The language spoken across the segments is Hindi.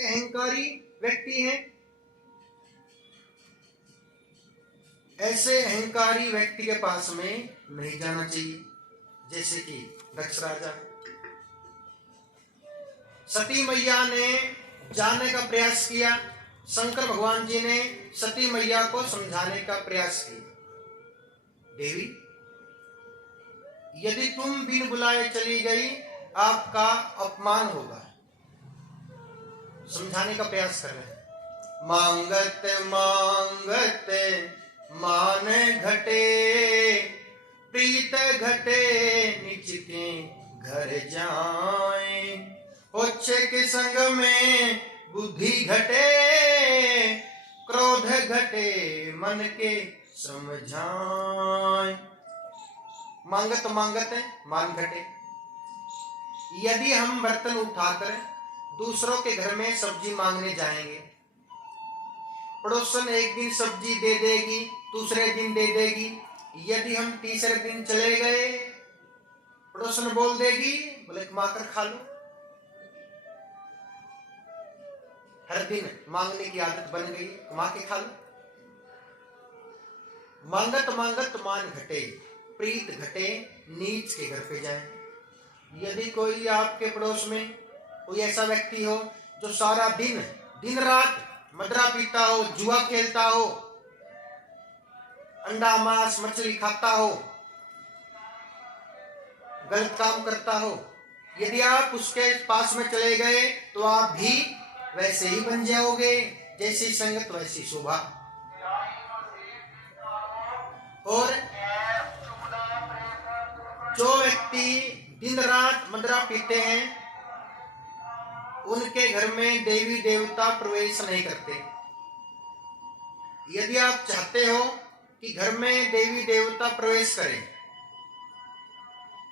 अहंकारी व्यक्ति हैं। ऐसे अहंकारी व्यक्ति के पास में नहीं जाना चाहिए, जैसे कि दक्ष राजा। सती मैया ने जाने का प्रयास किया, शंकर भगवान जी ने सती मैया को समझाने का प्रयास किया, देवी यदि तुम बिन बुलाए चली गई आपका अपमान होगा। समझाने का प्रयास कर रहे हैं। मांगत मांगत मान घटे, प्रीत घटे निज के घर जाए, ओछे के संग में बुद्धि घटे, क्रोध घटे मन के समझाए। मांगत मांगत मान घटे। यदि हम बर्तन उठाकर दूसरों के घर में सब्जी मांगने जाएंगे, पड़ोसन एक दिन सब्जी दे देगी, दूसरे दिन दे देगी। यदि हम तीसरे दिन चले गए, पड़ोसन बोल देगी, बोले मांगकर खा लो। हर दिन मांगने की आदत बन गई, मांग के खा लो। मांगत मांगत मान घटे, प्रीत घटे नीच के घर पे जाए। यदि कोई आपके पड़ोस में कोई ऐसा व्यक्ति हो जो सारा दिन दिन रात मदरा पीता हो, जुआ खेलता हो, अंडा मांस मछली खाता हो, गलत काम करता हो, यदि आप उसके पास में चले गए तो आप भी वैसे ही बन जाओगे। जैसी संगत वैसी शोभा। और जो व्यक्ति दिन रात मदरा पीते हैं, उनके घर में देवी देवता प्रवेश नहीं करते। यदि आप चाहते हो कि घर में देवी देवता प्रवेश करें,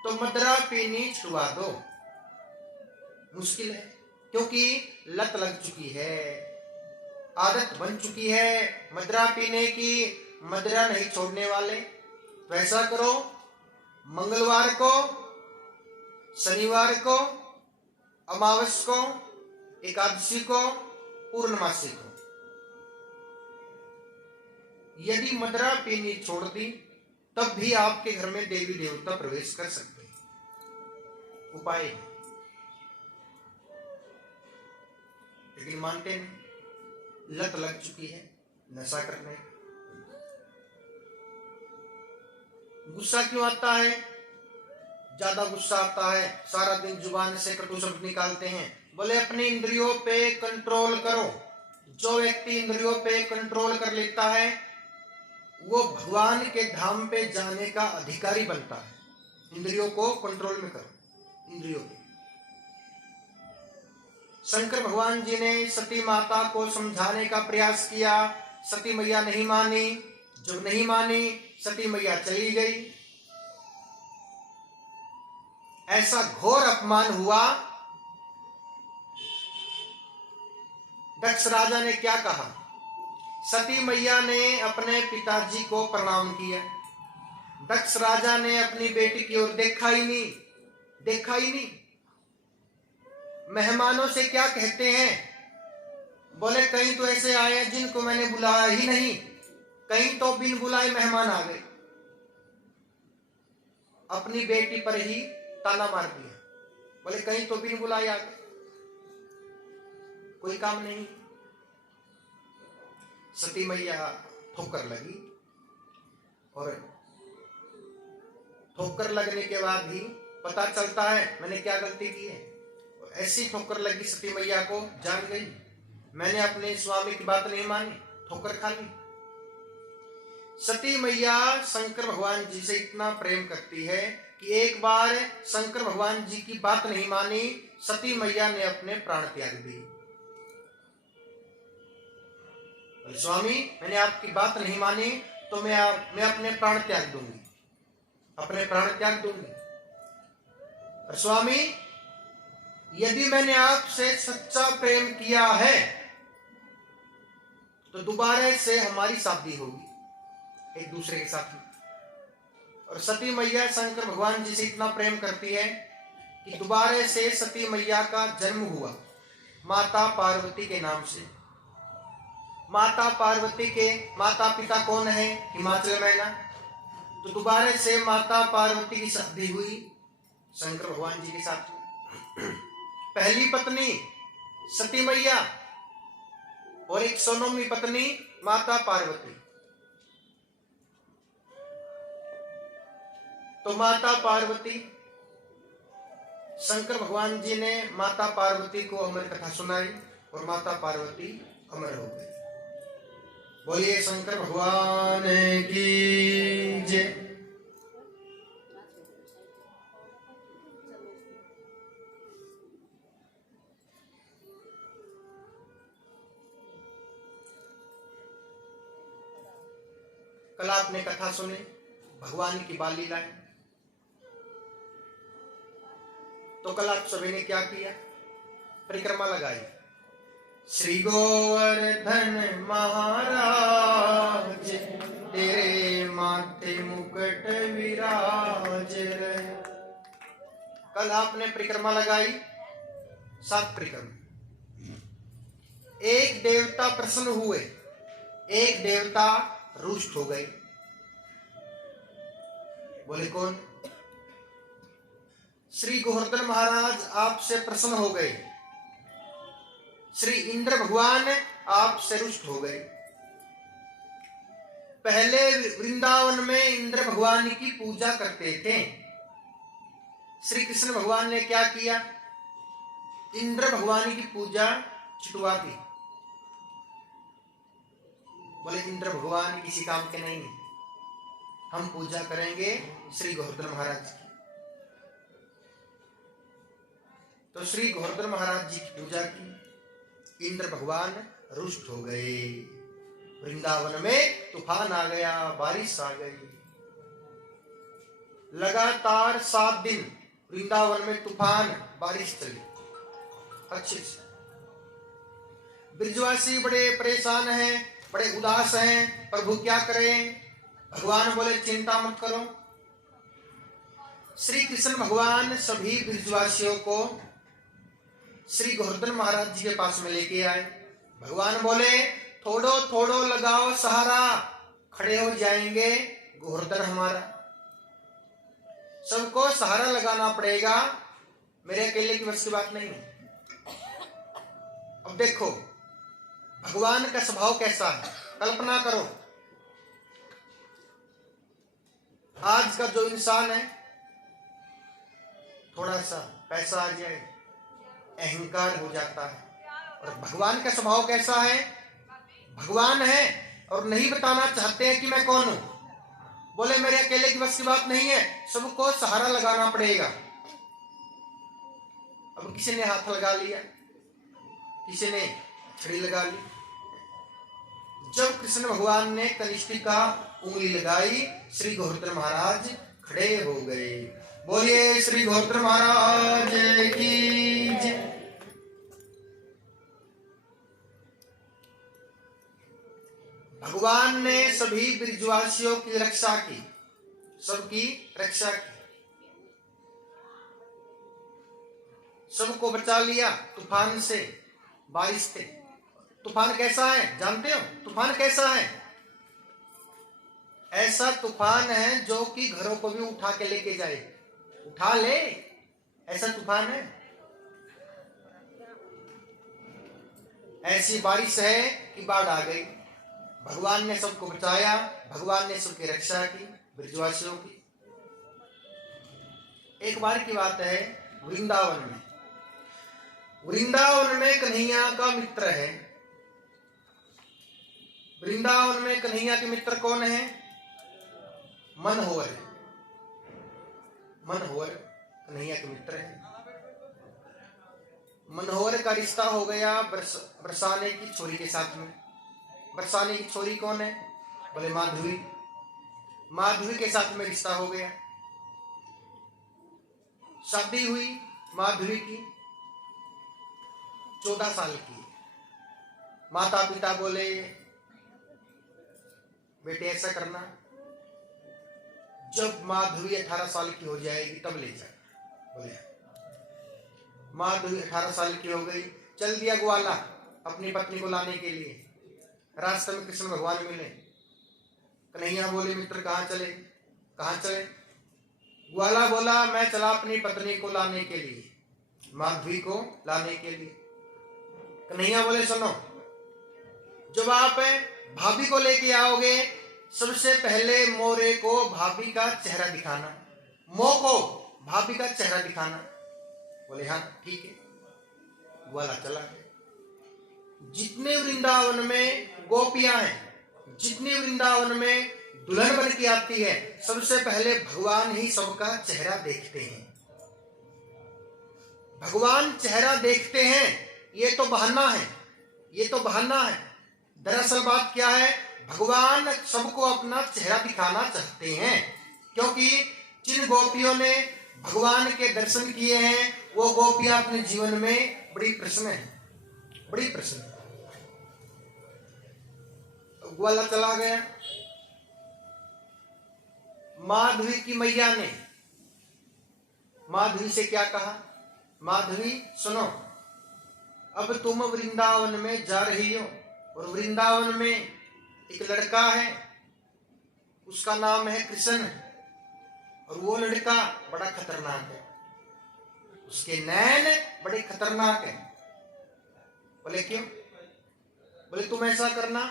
तो मदरा पीनी छुड़वा दो। मुश्किल है, क्योंकि लत लग चुकी है, आदत बन चुकी है मदरा पीने की। मदरा नहीं छोड़ने वाले। तो ऐसा करो, मंगलवार को, शनिवार को, अमावस को, एकादशी को, पूर्णमासी को यदि मदरा पीनी छोड़ दी, तब भी आपके घर में देवी देवता प्रवेश कर सकते हैं। उपाय है, लेकिन मानते नहीं। लत लग चुकी है नशा करने। गुस्सा क्यों आता है? ज्यादा गुस्सा आता है, सारा दिन जुबान से कटु शब्द निकालते हैं। बोले अपनी इंद्रियों पे कंट्रोल करो। जो व्यक्ति इंद्रियों पे कंट्रोल कर लेता है, वो भगवान के धाम पे जाने का अधिकारी बनता है। इंद्रियों को कंट्रोल में करो। इंद्रियों पे शंकर भगवान जी ने सती माता को समझाने का प्रयास किया, सती मैया नहीं मानी। जब नहीं मानी, सती मैया चली गई। ऐसा घोर अपमान हुआ। दक्ष राजा ने क्या कहा? सती मैया ने अपने पिताजी को प्रणाम किया। दक्ष राजा ने अपनी बेटी की ओर देखा ही नहीं। मेहमानों से क्या कहते हैं? बोले कहीं तो ऐसे आए जिनको मैंने बुलाया ही नहीं, कहीं तो बिन बुलाए मेहमान आ गए। अपनी बेटी पर ही ताना मार दिया। बोले कहीं तो बिन बुलाए आ गए, कोई काम नहीं। सती मैया ठोकर लगी, और ठोकर लगने के बाद भी पता चलता है मैंने क्या गलती की है। ऐसी ठोकर लगी सती मैया को, जान गई मैंने अपने स्वामी की बात नहीं मानी, ठोकर खा ली। सती मैया शंकर भगवान जी से इतना प्रेम करती है कि एक बार शंकर भगवान जी की बात नहीं मानी, सती मैया ने अपने प्राण त्याग दिए। स्वामी मैंने आपकी बात नहीं मानी, तो मैं अपने प्राण त्याग दूंगी, अपने प्राण त्याग दूंगी। और स्वामी यदि मैंने आपसे सच्चा प्रेम किया है, तो दोबारा से हमारी शादी होगी एक दूसरे के साथ में। और सती मैया शंकर भगवान जी से इतना प्रेम करती है कि दोबारा से सती मैया का जन्म हुआ। माता पार्वती के नाम से। माता पार्वती के माता पिता कौन है? हिमाचल मैना। तो दोबारा से माता पार्वती की शादी हुई शंकर भगवान जी के साथ में। पहली पत्नी सती मैया और एक 109वीं पत्नी माता पार्वती। तो माता पार्वती, शंकर भगवान जी ने माता पार्वती को अमर कथा सुनाई और माता पार्वती अमर हो गई। बोलिए शंकर भगवान की जय। कल आपने कथा सुनी भगवान की बाल लीलाएं। तो कल आप सभी ने क्या किया? परिक्रमा लगाई। श्री गोवर्धन महाराज तेरे माथे मुकुट विराज रहे। कल आपने परिक्रमा लगाई 7 परिक्रमा। एक देवता प्रसन्न हुए, एक देवता रुष्ट हो गए। बोले कौन? श्री गोवर्धन महाराज आपसे प्रसन्न हो गए, श्री इंद्र भगवान आपसे रुष्ट हो गए। पहले वृंदावन में इंद्र भगवान की पूजा करते थे। श्री कृष्ण भगवान ने क्या किया? इंद्र भगवान की पूजा छुटवा दी। बोले इंद्र भगवान किसी काम के नहीं, हम पूजा करेंगे श्री गोवर्धन महाराज की। तो श्री गोवर्धन महाराज जी की पूजा की। इंद्र भगवान रुष्ट हो गए। वृंदावन में तूफान आ गया, बारिश आ गई। लगातार 7 दिन वृंदावन में तूफान बारिश चली अच्छे से। ब्रिजवासी बड़े परेशान हैं, बड़े उदास हैं। प्रभु क्या करें? भगवान बोले चिंता मत करो। श्री कृष्ण भगवान सभी ब्रिजवासियों को श्री गोवर्धन महाराज जी के पास में लेके आए। भगवान बोले थोड़ो थोड़ो लगाओ सहारा, खड़े हो जाएंगे गोवर्धन हमारा। सबको सहारा लगाना पड़ेगा, मेरे अकेले की बस की बात नहीं। अब देखो भगवान का स्वभाव कैसा है, कल्पना करो। आज का जो इंसान है, थोड़ा सा पैसा आ जाए अहंकार हो जाता है। और भगवान का स्वभाव कैसा है? भगवान है और नहीं बताना चाहते हैं कि मैं कौन हूं। बोले मेरे अकेले की बस की बात नहीं है, सबको सहारा लगाना पड़ेगा। अब किसी ने हाथ लगा लिया, किसी ने छड़ी लगा ली। जब कृष्ण भगवान ने कनिष्ठिका उंगली लगाई, श्री गोवर्धन महाराज खड़े हो गए। बोलिए श्री गोवर्धन महाराज की जय। भगवान ने सभी ब्रिजवासियों की रक्षा की, सबकी रक्षा की, सबको बचा लिया तूफान से, बारिश से। तूफान कैसा है जानते हो? तूफान कैसा है? ऐसा तूफान है जो कि घरों को भी उठा के लेके जाए, उठा ले, ऐसा तूफान है। ऐसी बारिश है कि बाढ़ आ गई। भगवान ने सबको बचाया, भगवान ने सबकी रक्षा की, ब्रिजवासियों की। एक बार की बात है, वृंदावन में, वृंदावन में कन्हैया का मित्र है। वृंदावन में कन्हैया के मित्र कौन है? मनोहर। मनोहर कन्हैया के मित्र है। मनोहर का रिश्ता हो गया बरसाने की छोरी के साथ में। बरसाने की छोरी कौन है? बोले माधुरी। माधुरी के साथ में रिश्ता हो गया। शादी हुई माधुरी की, 14 साल की। माता पिता बोले बेटे ऐसा करना, जब माधुरी 18 साल की हो जाएगी तब ले जाए। बोले माधुरी 18 साल की हो गई, चल दिया ग्वाला अपनी पत्नी को लाने के लिए। रास्ते में कृष्ण भगवान मिले। कन्हैया बोले मित्र कहाँ चले, कहाँ चले? ग्वाला बोला मैं चला अपनी पत्नी को लाने के लिए, माधवी को लाने के लिए। कन्हैया बोले सुनो, जब आप भाभी को लेके आओगे सबसे पहले मोरे को भाभी का चेहरा दिखाना, मो को भाभी का चेहरा दिखाना। बोले हाँ ठीक है। ग्वाला चला गया। जितने वृंदावन में गोपियां हैं, जितने वृंदावन में दुल्हन बन के आती है, सबसे पहले भगवान ही सबका चेहरा देखते हैं। भगवान चेहरा देखते हैं, ये तो बहाना है, ये तो बहाना है। दरअसल बात क्या है, भगवान सबको अपना चेहरा दिखाना चाहते हैं, क्योंकि जिन गोपियों ने भगवान के दर्शन किए हैं वो गोपियां अपने जीवन में बड़ी प्रसन्न है, बड़ी प्रसन्न। ग्वाला चला गया। माधवी की मैया ने माधवी से क्या कहा, माधवी सुनो, अब तुम वृंदावन में जा रही हो और वृंदावन में एक लड़का है, उसका नाम है कृष्ण, और वो लड़का बड़ा खतरनाक है, उसके नैन बड़े खतरनाक है। बोले क्यों? बोले तुम ऐसा करना,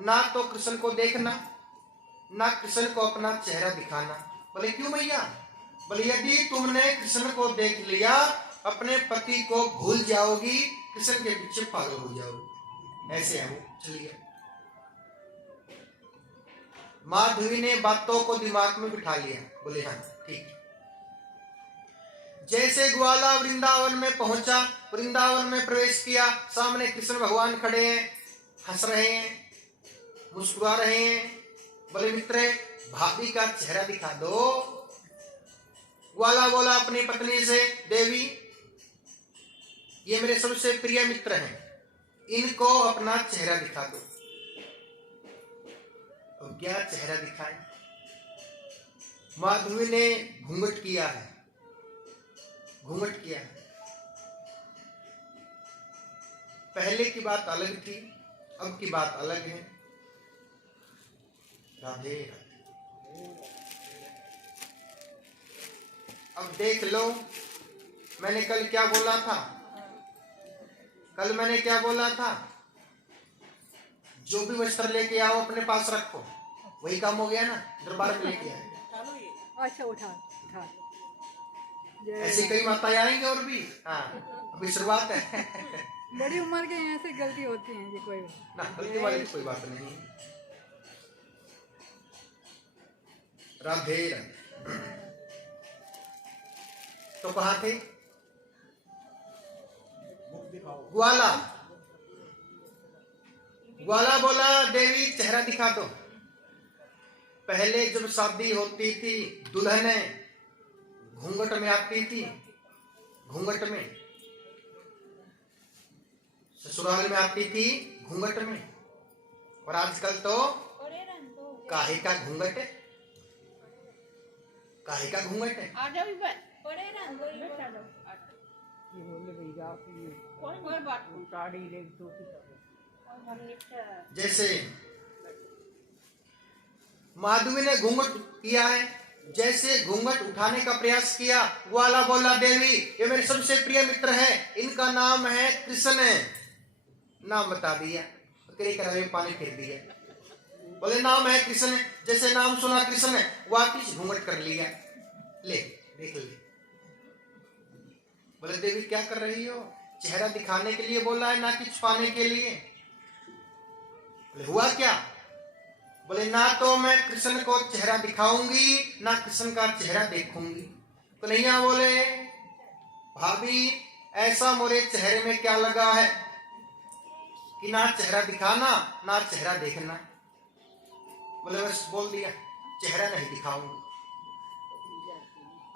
ना तो कृष्ण को देखना, ना कृष्ण को अपना चेहरा दिखाना। बोले क्यों भैया? बोले यदि तुमने कृष्ण को देख लिया अपने पति को भूल जाओगी, कृष्ण के पीछे पागल हो जाओगी। ऐसे है वो। चलिए, माधवी ने बातों को दिमाग में बिठा लिया। बोले हाँ ठीक। जैसे ग्वाला वृंदावन में पहुंचा, वृंदावन में प्रवेश किया, सामने कृष्ण भगवान खड़े हैं, हंस रहे हैं, मुस्कुरा रहे हैं। बोले मित्र भाभी का चेहरा दिखा दो। ग्वाला बोला अपनी पत्नी से, देवी ये मेरे सबसे प्रिय मित्र हैं, इनको अपना चेहरा दिखा दो। तो क्या चेहरा दिखाए? माधवी ने घूंघट किया है, घूंघट किया है। पहले की बात अलग थी, अब की बात अलग है। राधे राधे। अब देख लो, मैंने कल क्या बोला था, कल मैंने क्या बोला था, जो भी वस्त्र लेके आओ अपने पास रखो, वही काम हो गया ना, दरबार में लेके आए। अच्छा उठा ऐसे कई माताएं आएंगे और भी। हाँ अभी शुरुआत है। बड़ी उम्र के यहाँ से गलती होती है जी, कोई ना गलती वाली कोई बात नहीं। राधे राधे। तो कहाँ थे? ग्वाला। ग्वाला बोला देवी चेहरा दिखा दो। पहले जब शादी होती थी दुल्हन घूंघट में आती थी, घूंघट में, ससुराल में आती थी घूंघट में, और आजकल तो काहे का घूंघट है, काहे का घूंघट है। जैसे माधवी ने घूंघट किया है, जैसे घूंघट उठाने का प्रयास किया, ग्वाला बोला देवी ये मेरे सबसे प्रिय मित्र है, इनका नाम है कृष्ण। नाम बता दिया, में पानी फेर दिया। बोले नाम है कृष्ण। जैसे नाम सुना कृष्ण, वापिस घूंघट कर लिया। ले देख ले। बोले देवी क्या कर रही हो? चेहरा दिखाने के लिए बोला है ना कि छुपाने के लिए? बोले हुआ क्या? बोले ना तो मैं कृष्ण को चेहरा दिखाऊंगी, ना कृष्ण का चेहरा देखूंगी। कन्हैया बोले भाभी ऐसा मोरे चेहरे में क्या लगा है कि ना चेहरा दिखाना ना चेहरा देखना। बोले बस बोल दिया चेहरा नहीं दिखाऊंगा।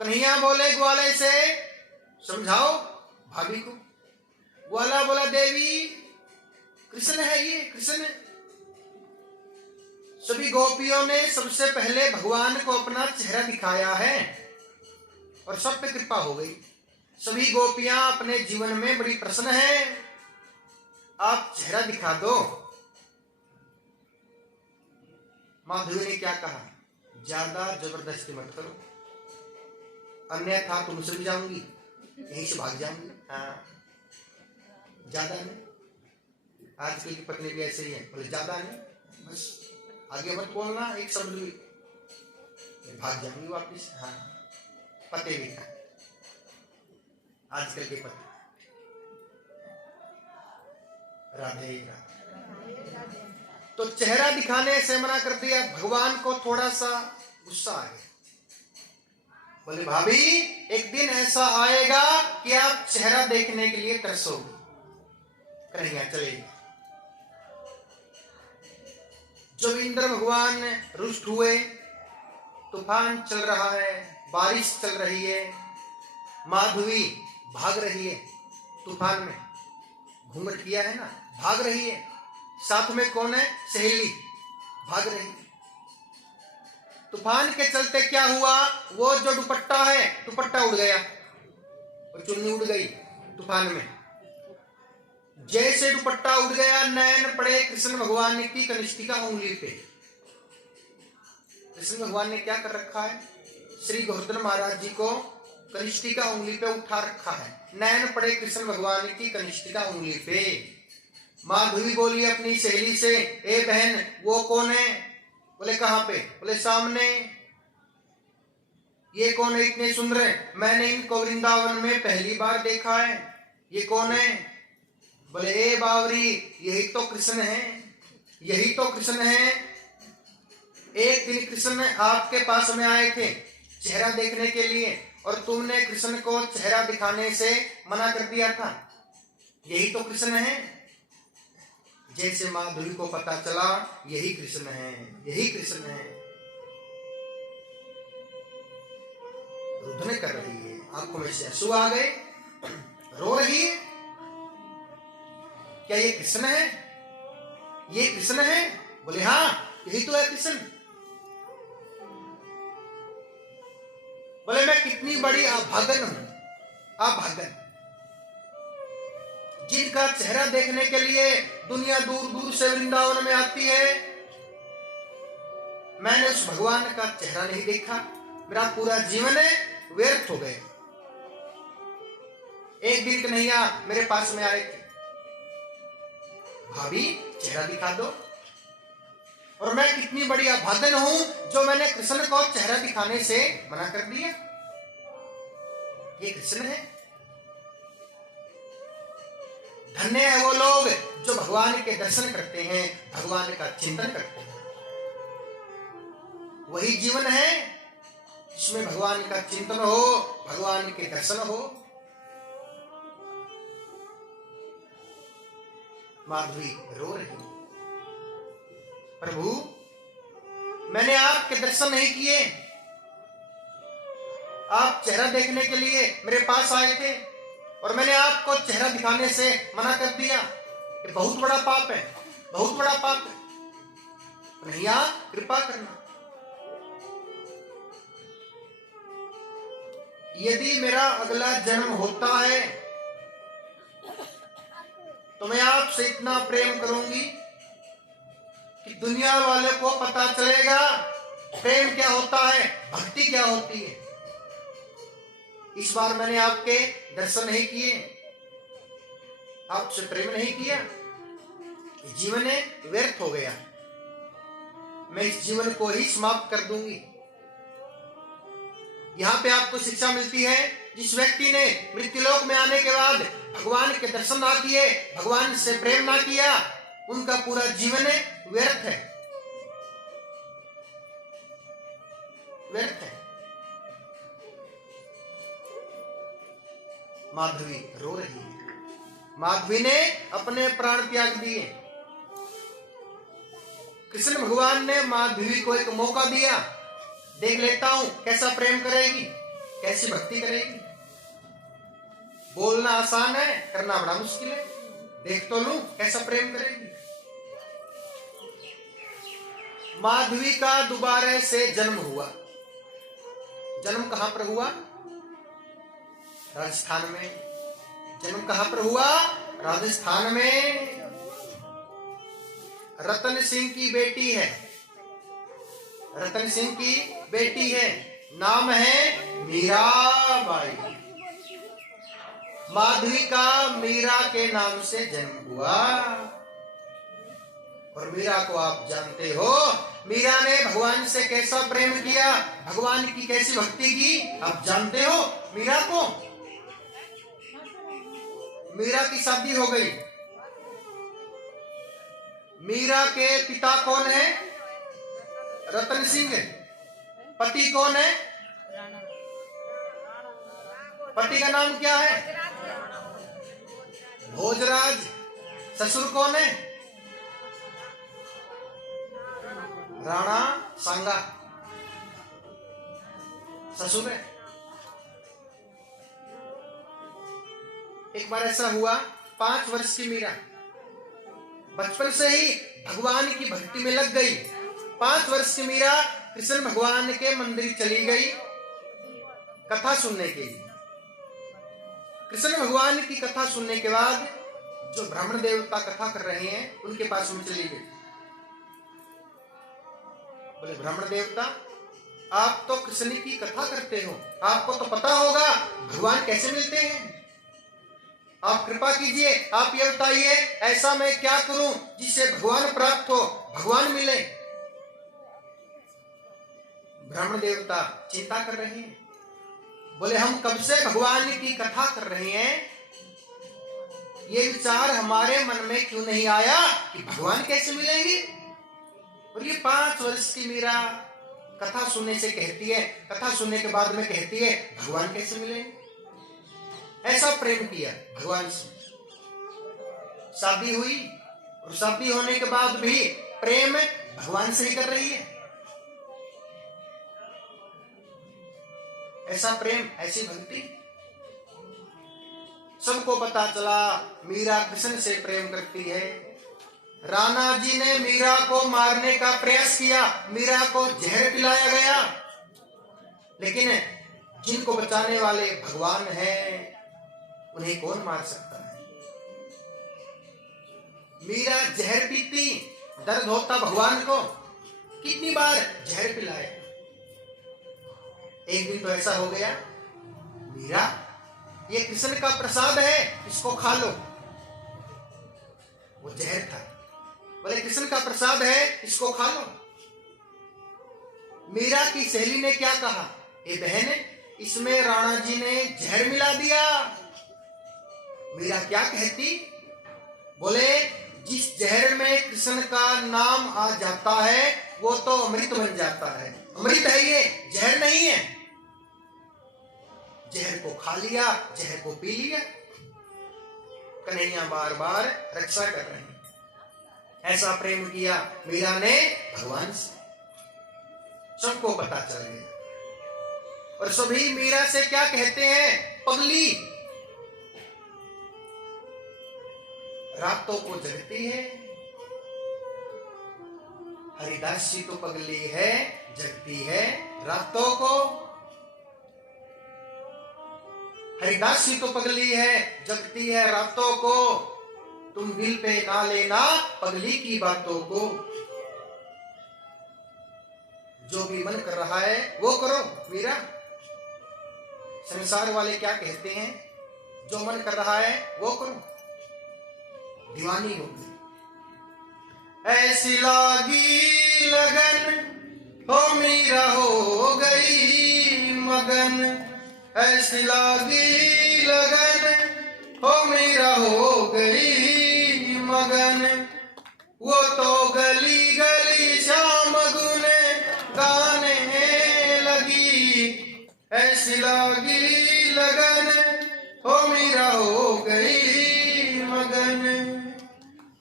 कन्हैया बोले ग्वाले से समझाओ भाभी को। ग्वाला बोला देवी कृष्ण है ये, कृष्ण। सभी गोपियों ने सबसे पहले भगवान को अपना चेहरा दिखाया है और सब पे कृपा हो गई, सभी गोपियां अपने जीवन में बड़ी प्रसन्न हैं, आप चेहरा दिखा दो। माधवी ने क्या कहा, ज्यादा जबरदस्ती मत करो, अन्यथा तुमसे भी जाऊंगी, यहीं से भाग जाऊंगी। हाँ, ज्यादा नहीं। आजकल की पत्नी भी ऐसे ही है, बोले ज्यादा नहीं, बस आगे मत बोलना एक शब्द भी, भाग जाऊंगी वापिस। हाँ, पते भी खाए आजकल के पति। राधे राधे। तो चेहरा दिखाने से मना कर दिया। भगवान को थोड़ा सा गुस्सा आ गया, बोले भाभी एक दिन ऐसा आएगा कि आप चेहरा देखने के लिए तरसोगे, कन्हैया चलेगी। जब इंद्र भगवान रुष्ट हुए, तूफान चल रहा है, बारिश चल रही है, माधवी भाग रही है तूफान में, घूंघट किया है ना, भाग रही है, साथ में कौन है, सहेली, भाग रही है। तूफान के चलते क्या हुआ, वो जो दुपट्टा है, दुपट्टा उड़ गया और चुन्नी उड़ गई तूफान में। जैसे दुपट्टा उड़ गया, नैन पड़े कृष्ण भगवान की कनिष्ठिका उंगली पे। कृष्ण भगवान ने क्या कर रखा है, श्री गोवर्धन महाराज जी को कनिष्ठिका उंगली पे उठा रखा है। नैन पड़े कृष्ण भगवान की कनिष्ठिका उंगली पे। माधवी बोली अपनी सहेली से, ए बहन वो कौन है? बोले कहाँ पे? बोले सामने। ये कौन है इतने सुंदर? मैंने इनको वृंदावन में पहली बार देखा है, ये कौन है? बोले ए बावरी, यही तो कृष्ण है, यही तो कृष्ण है। एक दिन कृष्ण आपके पास में आए थे चेहरा देखने के लिए, और तुमने कृष्ण को चेहरा दिखाने से मना कर दिया था, यही तो कृष्ण है। जैसे माधुरी को पता चला यही कृष्ण है, यही कृष्ण है, रुदन कर रही है, आंखों में से आंसू आ गए, रो रही है। क्या ये कृष्ण है? ये कृष्ण है? बोले हाँ यही तो है कृष्ण। बोले मैं कितनी बड़ी अभागन हूं, अभागन, जिनका चेहरा देखने के लिए दुनिया दूर दूर से वृंदावन में आती है, मैंने उस भगवान का चेहरा नहीं देखा, मेरा पूरा जीवन व्यर्थ हो गया। एक दिन कन्हैया मेरे पास में आए थे, भाभी चेहरा दिखा दो, और मैं कितनी बड़ी अभागन हूं जो मैंने कृष्ण को चेहरा दिखाने से मना कर दिया। ये कृष्ण है। धन्य है वो लोग जो भगवान के दर्शन करते हैं, भगवान का चिंतन करते हैं। वही जीवन है जिसमें भगवान का चिंतन हो, भगवान के दर्शन हो। माधवी रो रही, प्रभु मैंने आपके दर्शन नहीं किए, आप चेहरा देखने के लिए मेरे पास आए थे और मैंने आपको चेहरा दिखाने से मना कर दिया। ये बहुत बड़ा पाप है, बहुत बड़ा पाप है, कन्हैया कृपा करना। यदि मेरा अगला जन्म होता है तो मैं आपसे इतना प्रेम करूंगी कि दुनिया वाले को पता चलेगा प्रेम क्या होता है, भक्ति क्या होती है। इस बार मैंने आपके दर्शन नहीं किए, आपसे प्रेम नहीं किया, जीवन व्यर्थ हो गया, मैं इस जीवन को ही समाप्त कर दूंगी। यहाँ पे आपको शिक्षा मिलती है, जिस व्यक्ति ने मृत्युलोक में आने के बाद भगवान के दर्शन ना किए, भगवान से प्रेम ना किया, उनका पूरा जीवन व्यर्थ है, व्यर्थ है। माधवी रो रही है, माधवी ने अपने प्राण त्याग दिए। कृष्ण भगवान ने माधवी को एक मौका दिया, देख लेता हूं कैसा प्रेम करेगी, कैसी भक्ति करेगी। बोलना आसान है, करना बड़ा मुश्किल है, देख तो लूं कैसा प्रेम करेगी। माधवी का दोबारा से जन्म हुआ। जन्म कहां पर हुआ? राजस्थान में। जन्म कहां पर हुआ? राजस्थान में। रतन सिंह की बेटी है, रतन सिंह की बेटी है, नाम है मीराबाई। माधवी का मीरा के नाम से जन्म हुआ। और मीरा को आप जानते हो, मीरा ने भगवान से कैसा प्रेम किया, भगवान की कैसी भक्ति की, आप जानते हो मीरा को। मीरा की शादी हो गई। मीरा के पिता कौन है? रतन सिंह। पति कौन है? पति का नाम क्या है? भोजराज। ससुर कौन है? राणा सांगा ससुर है। एक बार ऐसा हुआ, 5 वर्ष की मीरा बचपन से ही भगवान की भक्ति में लग गई। 5 वर्ष की मीरा कृष्ण भगवान के मंदिर चली गई कथा सुनने के लिए। कृष्ण भगवान की कथा सुनने के बाद जो ब्राह्मण देवता कथा कर रहे हैं उनके पास में चली गई। बोले, ब्राह्मण देवता, आप तो कृष्ण की कथा करते हो, आपको तो पता होगा भगवान कैसे मिलते हैं। आप कृपा कीजिए, आप ये बताइए ऐसा मैं क्या करूं जिससे भगवान प्राप्त हो, भगवान मिले। ब्राह्मण देवता चिंता कर रहे हैं। बोले, हम कब से भगवान की कथा कर रहे हैं, ये विचार हमारे मन में क्यों नहीं आया कि भगवान कैसे मिलेंगे। और ये 5 वर्ष की मीरा कथा सुनने से कहती है, कथा सुनने के बाद में कहती है भगवान कैसे मिलेंगे। ऐसा प्रेम किया भगवान से। शादी हुई और शादी होने के बाद भी प्रेम भगवान से ही कर रही है। ऐसा प्रेम, ऐसी भक्ति। सबको पता चला मीरा कृष्ण से प्रेम करती है। राणा जी ने मीरा को मारने का प्रयास किया, मीरा को जहर पिलाया गया, लेकिन जिनको बचाने वाले भगवान हैं उन्हें कौन मार सकता है। मीरा जहर पीती, दर्द होता भगवान को, कितनी बार जहर पिलाया। एक दिन तो ऐसा हो गया, मीरा ये कृष्ण का प्रसाद है, इसको खा लो। वो जहर था। बोले, कृष्ण का प्रसाद है, इसको खा लो। मीरा की सहेली ने क्या कहा, ए बहन, इसमें राणा जी ने जहर मिला दिया। मीरा क्या कहती? बोले, जिस जहर में कृष्ण का नाम आ जाता है वो तो अमृत बन जाता है। अमृत है ये, जहर नहीं है। जहर को खा लिया, जहर को पी लिया। कन्हैया बार बार रक्षा कर रहे हैं। ऐसा प्रेम किया मीरा ने भगवान से। सबको पता चल गया और सभी मीरा से क्या कहते हैं, पगली। रातों को जगती है। हरिदास जी तो पगली है, जगती है रातों को। हरिदास जी तो पगली है, जगती है रातों को। तुम दिल पे ना लेना पगली की बातों को। जो भी मन कर रहा है वो करो मीरा। संसार वाले क्या कहते हैं, जो मन कर रहा है वो करो। दीवानी हो गई। ऐसी लागी लगन हो मीरा हो गई मगन। ऐसी लागी लगन हो मीरा हो गई मगन। वो तो गली गली श्याम गुन गाने लगी। ऐसी लागी लगन हो मीरा हो गई मगन।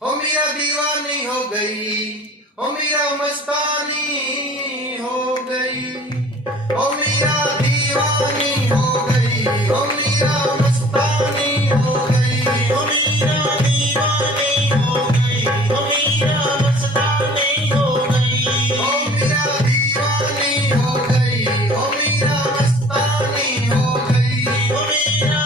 हो मीरा दीवानी हो गई, हो मीरा मस्तानी हो गई। हो मीरा दीवानी हो गई, हो मीरा मस्तानी हो गई। हो मीरा दीवानी हो गई, हो मीरा मस्तानी हो गई। हो मीरा दीवानी हो गई, हो मीरा मस्तानी हो गई। हो मीरा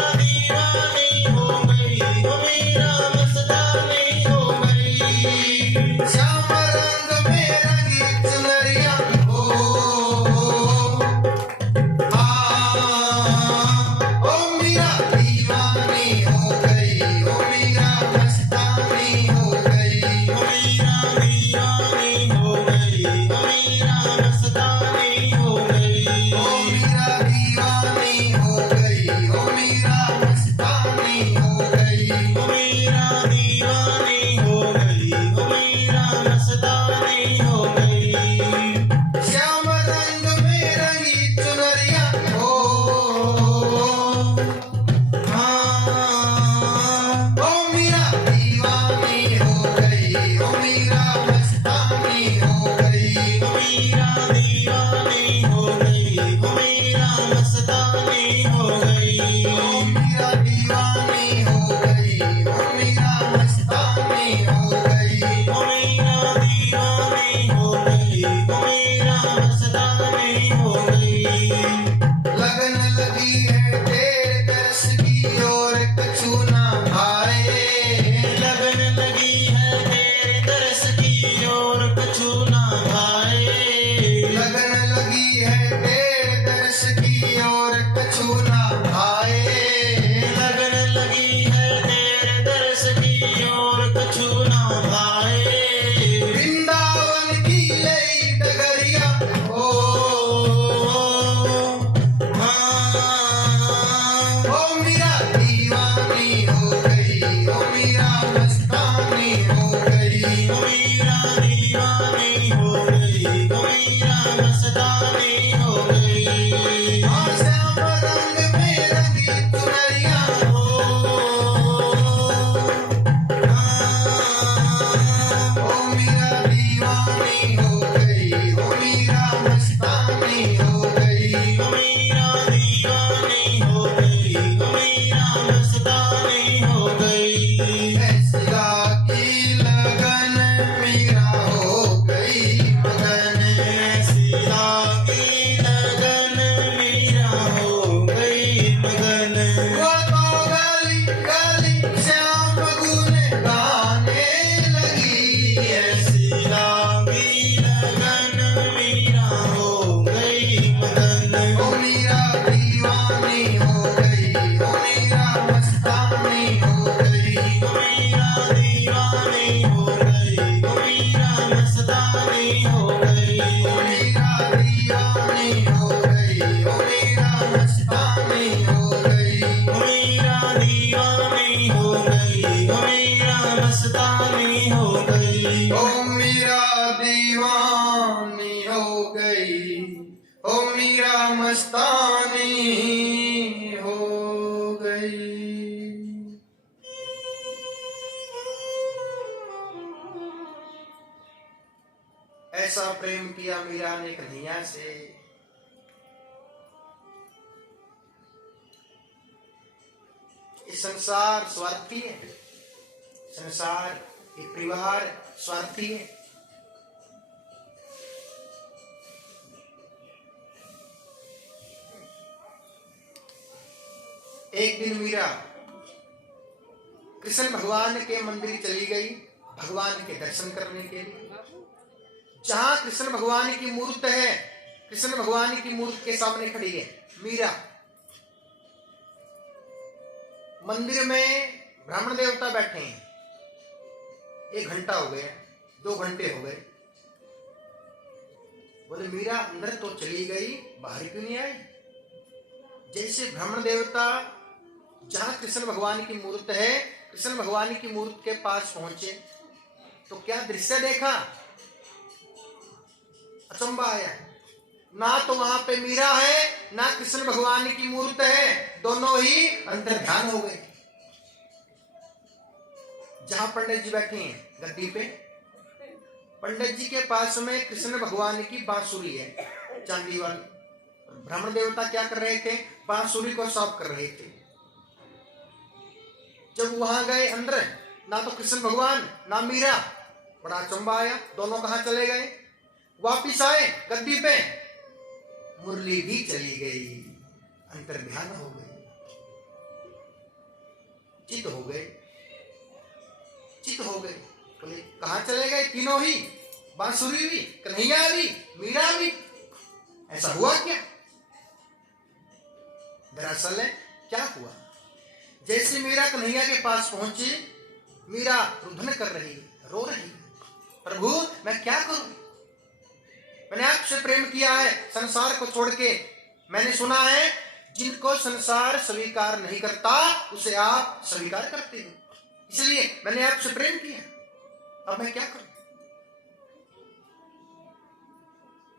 हो गई, ओ मीरा मस्तानी हो गई, ओ मीरा दीवानी हो गई, ओ मीरा मस्तानी हो गई, ओ मीरा दीवानी हो गई, ओ मीरा मस्तानी हो गई, ओ मीरा दीवानी हो गई, ओ मीरा मस्तानी हो गई। ऐसा प्रेम किया मीरा ने कन्हैया से, ये संसार स्वार्थी है, संसार ये परिवार स्वार्थी है। एक दिन मीरा कृष्ण भगवान के मंदिर चली गई भगवान के दर्शन करने के लिए। जहां कृष्ण भगवान की मूर्त है, कृष्ण भगवान की मूर्त के सामने खड़ी है मीरा। मंदिर में ब्राह्मण देवता बैठे हैं। 1 घंटा हो गया, 2 घंटे हो गए। बोले मीरा अंदर तो चली गई, बाहर क्यों नहीं आई? जैसे ब्राह्मण देवता जहां कृष्ण भगवान की मूर्त है, कृष्ण भगवान की मूर्त के पास पहुंचे तो क्या दृश्य देखा? अचंबा आया। ना तो वहां पे मीरा है, ना कृष्ण भगवान की मूर्त है, दोनों ही अंतर्ध्यान हो गए। जहां पंडित जी बैठे हैं गद्दी पे, पंडित जी के पास में कृष्ण भगवान की बांसुरी है, चांदी वाली। ब्राह्मण देवता क्या कर रहे थे? बांसुरी को साफ कर रहे थे। जब वहां गए अंदर, ना तो कृष्ण भगवान ना मीरा, बड़ा अचंबा आया। दोनों कहां चले गए? वापिस आए गद्दी पे, मुरली भी चली गई, अंतर्ध्यान हो गई, चित हो गए, चित हो गए। बोले कहां चले गए तीनों ही? बांसुरी भी, कन्हैया भी, मीरा भी। ऐसा हुआ क्या? दरअसल क्या हुआ, जैसे मीरा कन्हैया के पास पहुंची, मीरा रुदन कर रही, रो रही, प्रभु मैं क्या करूं? मैंने आपसे प्रेम किया है संसार को छोड़ के। मैंने सुना है जिनको संसार स्वीकार नहीं करता उसे आप स्वीकार करते हो, इसलिए मैंने आपसे प्रेम किया। अब मैं क्या करूं?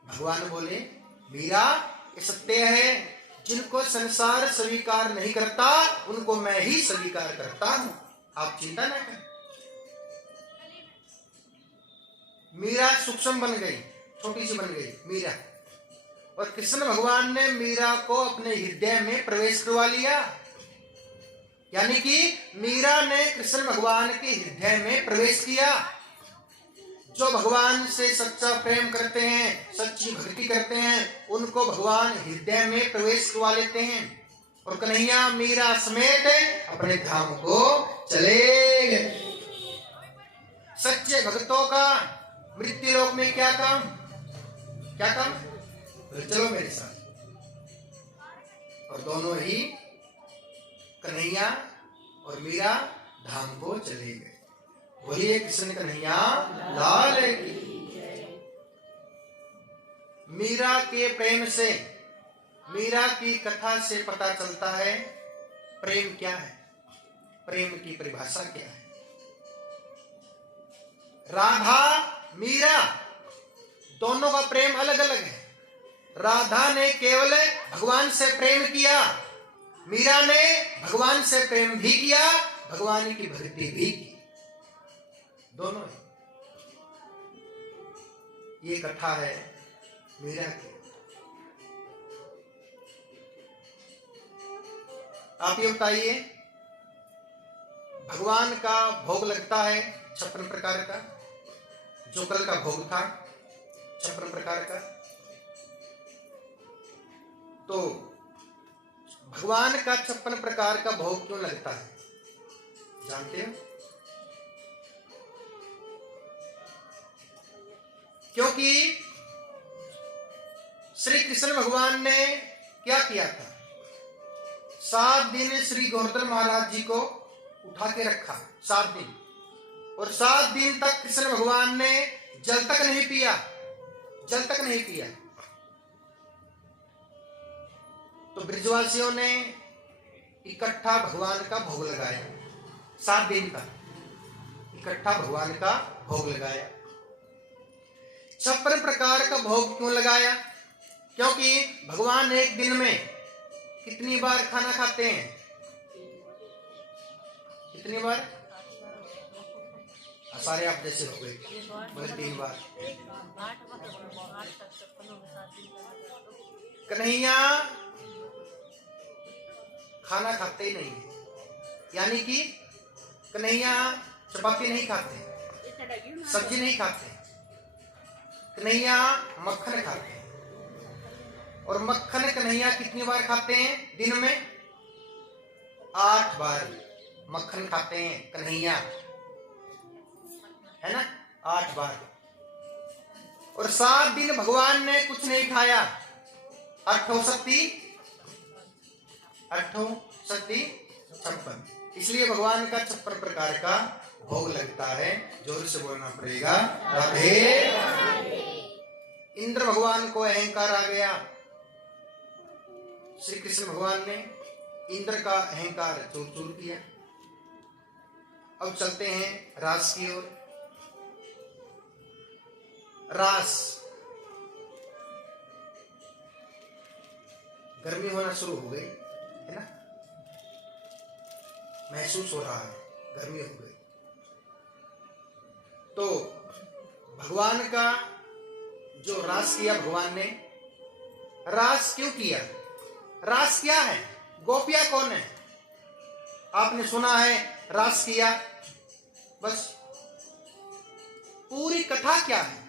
भगवान बोले मीरा ये सत्य है, जिनको संसार स्वीकार नहीं करता उनको मैं ही स्वीकार करता हूं, आप चिंता न करें। मीरा सूक्ष्म बन गई, छोटी सी बन गई मीरा, और कृष्ण भगवान ने मीरा को अपने हृदय में प्रवेश करवा लिया। यानी कि मीरा ने कृष्ण भगवान के हृदय में प्रवेश किया। जो भगवान से सच्चा प्रेम करते हैं, सच्ची भक्ति करते हैं, उनको भगवान हृदय में प्रवेश करवा लेते हैं। और कन्हैया मीरा समेत अपने धाम को चले गए। सच्चे भक्तों का मृत्यु लोक में क्या काम? क्या काम? चलो मेरे साथ। और दोनों ही कन्हैया और मीरा धाम को चले गए। बोलिए कृष्ण कन्हैया लाल की। मीरा के प्रेम से, मीरा की कथा से पता चलता है प्रेम क्या है, प्रेम की परिभाषा क्या है। राधा मीरा दोनों का प्रेम अलग अलग है। राधा ने केवल भगवान से प्रेम किया, मीरा ने भगवान से प्रेम भी किया, भगवान की भक्ति भी की, दोनों। ये कथा है मीरा की। आप ये बताइए, भगवान का भोग लगता है 56 प्रकार का, जो कल का भोग था 56 प्रकार का, तो भगवान का 56 प्रकार का भोग क्यों लगता है जानते हो? क्योंकि श्री कृष्ण भगवान ने क्या किया था? 7 दिन श्री गोवर्धन महाराज जी को उठा के रखा, 7 दिन। और 7 दिन तक कृष्ण भगवान ने जल तक नहीं पिया, जल तक नहीं पिया। तो ब्रिजवासियों ने इकट्ठा भगवान का भोग लगाया, 7 दिन का इकट्ठा भगवान का भोग लगाया। 56 प्रकार का भोग क्यों लगाया? क्योंकि भगवान एक दिन में कितनी बार खाना खाते हैं? कितनी बार? सारे आप जैसे हो गए, बोले 3 बार। कन्हैया खाना खाते ही नहीं है, यानी कि कन्हैया चपाती नहीं खाते, सब्जी नहीं खाते, कन्हैया मक्खन खाते हैं। और मक्खन कन्हैया कितनी बार खाते हैं दिन में? 8 बार मक्खन खाते हैं कन्हैया, है ना, 8 बार। और 7 दिन भगवान ने कुछ नहीं खाया। 8 सती 56, इसलिए भगवान का 56 प्रकार का भोग लगता है। जोर से बोलना पड़ेगा, राधे। इंद्र भगवान को अहंकार आ गया। श्री कृष्ण भगवान ने इंद्र का अहंकार चूर चूर किया। अब चलते हैं रास की ओर। रास, गर्मी होना शुरू हो गई है ना, महसूस हो रहा है गर्मी हो गई। तो भगवान का जो रास किया भगवान ने, रास क्यों किया? रास क्या है? गोपियां कौन है? आपने सुना है रास किया, बस। पूरी कथा क्या है?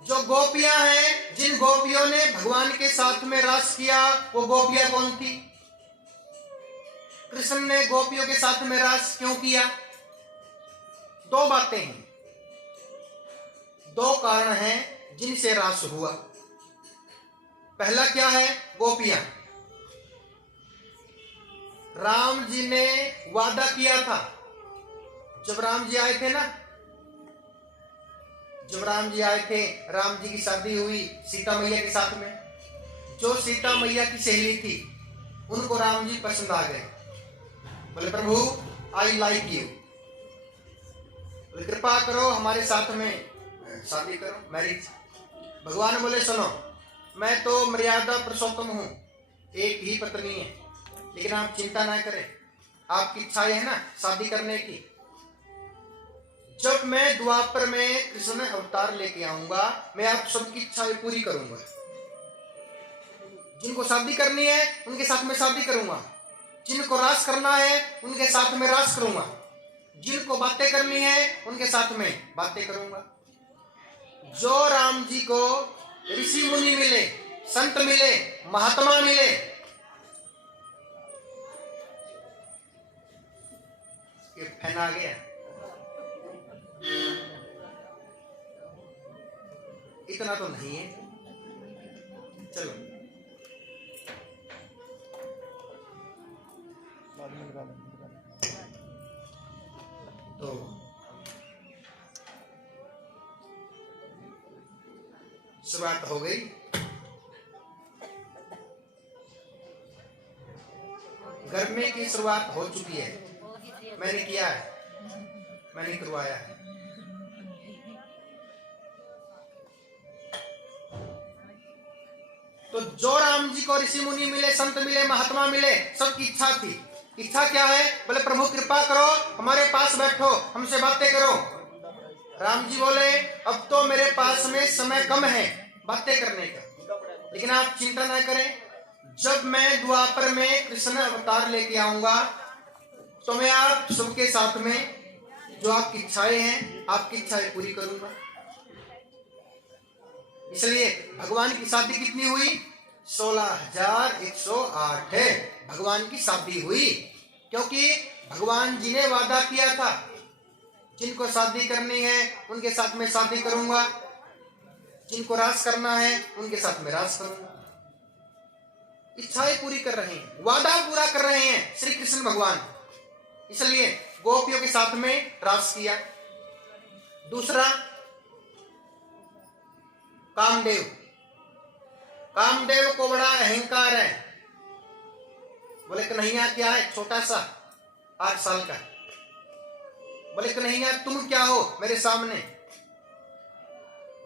जो गोपियां हैं, जिन गोपियों ने भगवान के साथ में रास किया, वो गोपियां कौन थी? कृष्ण ने गोपियों के साथ में रास क्यों किया? 2 बातें हैं, 2 कारण हैं जिनसे रास हुआ। पहला क्या है? गोपियां। राम जी ने वादा किया था, जब राम जी आए थे ना, जब राम जी आए थे, राम जी की शादी हुई सीता मैया के साथ में। जो सीता मैया की सहेली थी, उनको राम जी पसंद आ गए। बोले प्रभु आई लाइक यू, बोले कृपा करो हमारे साथ में शादी करो, मैरिज। भगवान बोले सुनो, मैं तो मर्यादा पुरुषोत्तम हूं, एक ही पत्नी है, लेकिन आप चिंता ना करें, आपकी इच्छा है ना शादी करने की। जब मैं द्वापर में कृष्ण अवतार लेके आऊंगा, मैं आप सबकी इच्छाएं पूरी करूंगा। जिनको शादी करनी है उनके साथ में शादी करूंगा, जिनको रास करना है उनके साथ में रास करूंगा, जिनको बातें करनी है उनके साथ में बातें करूंगा। जो राम जी को ऋषि मुनि मिले, संत मिले, महात्मा मिले, ये फैन आ गया, इतना तो नहीं है। चलो तो शुरुआत हो गई। गर्मी की शुरुआत हो चुकी है, मैंने किया है, मैंने करवाया है। तो जो राम जी को ऋषि मुनि मिले, संत मिले, महात्मा मिले, सबकी इच्छा थी। इच्छा क्या है? बोले प्रभु कृपा करो, हमारे पास बैठो, हमसे बातें करो। राम जी बोले अब तो मेरे पास में समय कम है बातें करने का, लेकिन आप चिंता ना करें, जब मैं द्वापर में कृष्ण अवतार लेके आऊंगा तो मैं आप सबके साथ में जो आपकी इच्छाएं हैं, आपकी इच्छाएं पूरी करूंगा। इसलिए भगवान की शादी कितनी हुई? 16,108 है भगवान की शादी हुई, क्योंकि भगवान जी ने वादा किया था जिनको शादी करनी है उनके साथ में शादी करूंगा, जिनको रास करना है उनके साथ में रास करूंगा। इच्छाएं पूरी कर रहे हैं, वादा पूरा कर रहे हैं श्री कृष्ण भगवान। इसलिए गोपियों के साथ में रास किया। दूसरा कामदेव, कामदेव को बड़ा अहंकार है। बोले कन्हैया क्या है, छोटा सा 8 साल का। बोले कन्हैया तुम क्या हो मेरे सामने,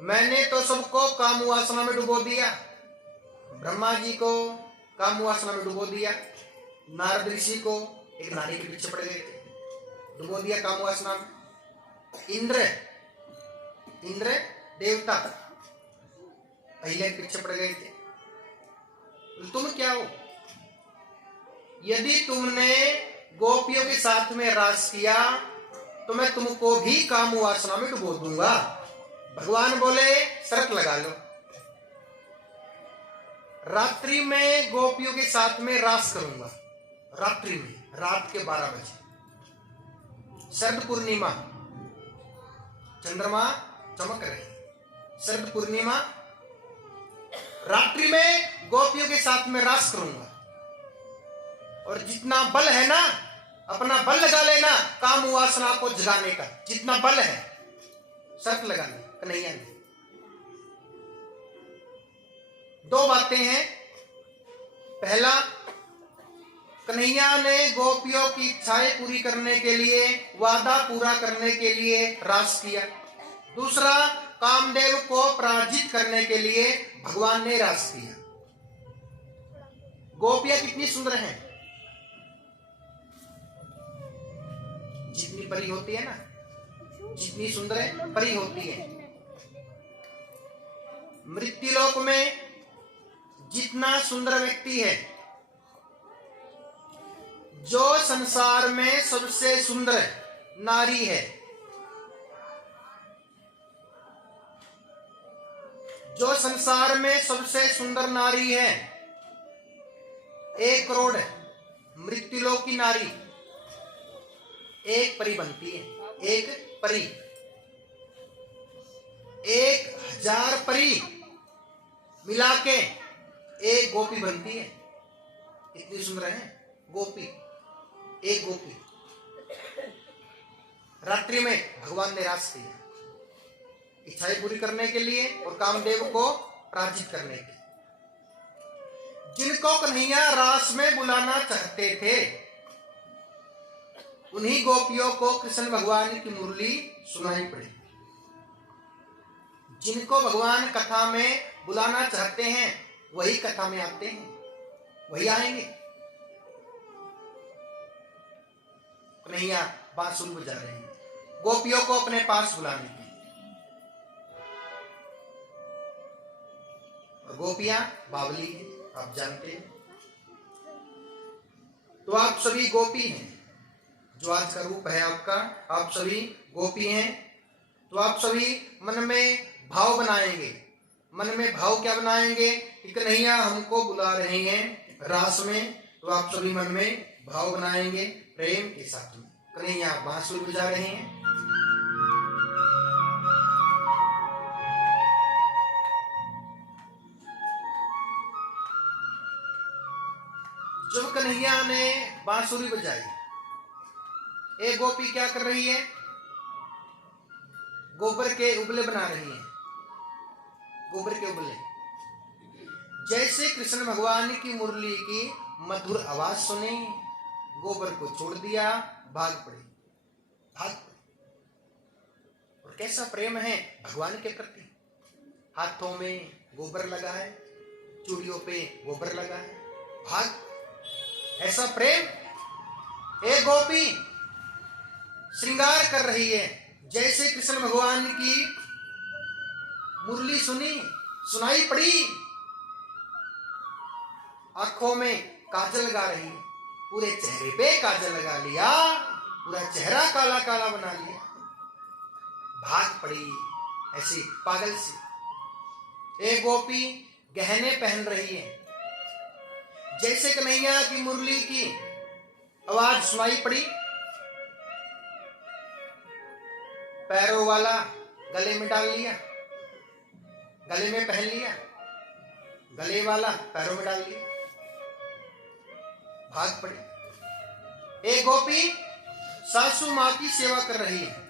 मैंने तो सबको काम वासना में डुबो दिया। ब्रह्मा जी को काम वासना में डुबो दिया, नारद ऋषि को एक नारी के पीछे पड़ गए थे, डुबो दिया काम वासना में। इंद्र देवता पहले पीछे पड़ गए थे। तुम क्या हो, यदि तुमने गोपियों के साथ में रास किया तो मैं तुमको भी काम वासना में डुबो दूंगा। भगवान बोले शर्त लगा लो, रात्रि में गोपियों के साथ में रास करूंगा। रात्रि में, रात के 12 बजे, शरद पूर्णिमा, चंद्रमा चमक रहे, शरद पूर्णिमा, रात्रि में गोपियों के साथ में रास करूंगा। और जितना बल है ना, अपना बल लगा लेना काम वासना को जगाने का, जितना बल है शर्त लगाना कन्हैया ने। 2 बातें हैं। पहला, कन्हैया ने गोपियों की इच्छाएं पूरी करने के लिए, वादा पूरा करने के लिए रास किया। दूसरा, कामदेव को पराजित करने के लिए भगवान ने रास किया। गोपियां कितनी सुंदर हैं, जितनी परी होती है ना, जितनी सुंदर है परी होती है। मृत्युलोक में जितना सुंदर व्यक्ति है, जो संसार में सबसे सुंदर नारी है, जो संसार में सबसे सुंदर नारी है, 1 करोड़ मृत्युलोक की नारी एक परी बनती है। एक परी, 1000 परी मिला के एक गोपी बनती है। इतनी सुंदर है गोपी, एक गोपी। रात्रि में भगवान ने रास किया, इच्छाएं पूरी करने के लिए और कामदेव को पराजित करने के लिए। जिनको कन्हैया रास में बुलाना चाहते थे, उन्हीं गोपियों को कृष्ण भगवान की मुरली सुनाई पड़ी। जिनको भगवान कथा में बुलाना चाहते हैं वही कथा में आते हैं, वही आएंगे। कन्हैया बांसुरी बजा रहे हैं गोपियों को अपने पास बुलाने के लिए। और गोपियां बावली हैं, आप जानते हैं। तो आप सभी गोपी हैं, जो आज का रूप है आपका, आप सभी गोपी हैं। तो आप सभी मन में भाव बनाएंगे। मन में भाव क्या बनाएंगे कि कन्हैया हमको बुला रहे हैं रास में, तो आप सभी मन में भाव बनाएंगे प्रेम के साथ में। कन्हैया बांसुरी बजा रहे हैं, जब कन्हैया ने बांसुरी बजाई, एक गोपी क्या कर रही है, गोबर के उबले बना रही है। गोबर के उबले, जैसे कृष्ण भगवान की मुरली की मधुर आवाज सुनी, गोबर को छोड़ दिया, भाग पड़े। और कैसा प्रेम है भगवान के प्रति। हाथों में गोबर लगा है, चूड़ियों पे गोबर लगा है, भाग। ऐसा प्रेम। एक गोपी श्रृंगार कर रही है, जैसे कृष्ण भगवान की मुरली सुनाई पड़ी, आंखों में काजल लगा रही है, पूरे चेहरे पे काजल लगा लिया, पूरा चेहरा काला काला बना लिया, भाग पड़ी ऐसी पागल सी। एक गोपी गहने पहन रही है, जैसे कन्हैया की मुरली की आवाज सुनाई पड़ी, पैरों वाला गले में डाल लिया, गले में पहन लिया, गले वाला पैरों में डाल लिया, भाग पड़ी। एक गोपी सासू माँ की सेवा कर रही है।